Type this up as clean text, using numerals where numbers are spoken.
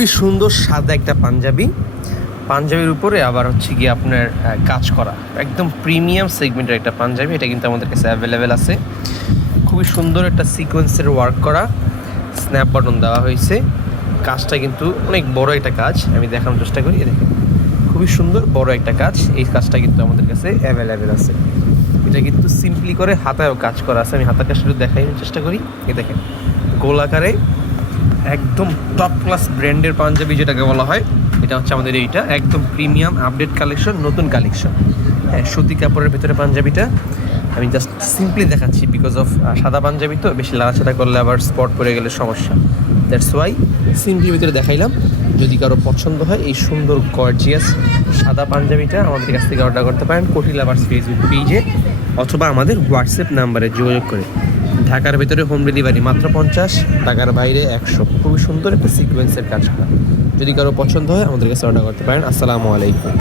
খুবই সুন্দর সাদা একটা পাঞ্জাবির উপরে আবার হচ্ছে গিয়ে আপনার কাজ করা একদম প্রিমিয়াম সেগমেন্টের একটা পাঞ্জাবি। এটা কিন্তু আমাদের কাছে অ্যাভেলেবেল আছে। খুবই সুন্দর একটা সিকোয়েন্সের ওয়ার্ক করা, স্ন্যাপ বাটন দেওয়া হয়েছে। কাজটা কিন্তু অনেক বড় একটা কাজ, আমি দেখানোর চেষ্টা করি। দেখেন খুবই সুন্দর বড় একটা কাজ। এই কাজটা কিন্তু আমাদের কাছে অ্যাভেলেবেল আছে। এটা কিন্তু সিম্পলি করে হাতায়ও কাজ করা আছে। আমি হাতার কাজটা দেখানোর চেষ্টা করি। এই দেখেন গোলাকারে একদম টপ ক্লাস ব্র্যান্ডের পাঞ্জাবি যেটাকে বলা হয়, এটা হচ্ছে আমাদের এইটা একদম প্রিমিয়াম আপডেট কালেকশন, নতুন কালেকশন। হ্যাঁ, সুতি কাপড়ের ভিতরে পাঞ্জাবিটা আমি জাস্ট সিম্পলি দেখাচ্ছি বিকজ অফ সাদা পাঞ্জাবি তো বেশি লাড়াচাড়া করলে আবার স্পট পড়ে গেলে সমস্যা। দ্যাটস ওয়াই সিম্পলি ভিতরে দেখাইলাম। যদি কারো পছন্দ হয় এই সুন্দর গর্জিয়াস সাদা পাঞ্জাবিটা আমাদের কাছ থেকে অর্ডার করতে পারেন কোটি লাভার্স ফেসবুক পেজে অথবা আমাদের হোয়াটসঅ্যাপ নাম্বারে যোগাযোগ করে। ঢাকার ভিতরে হোম ডেলিভারি মাত্র 50, ঢাকার বাইরে 100। খুবই সুন্দর একটা সিকোয়েন্সের কাজ করা। যদি কারো পছন্দ হয় আমাদের কাছে অর্ডার করতে পারেন। আসসালামু আলাইকুম।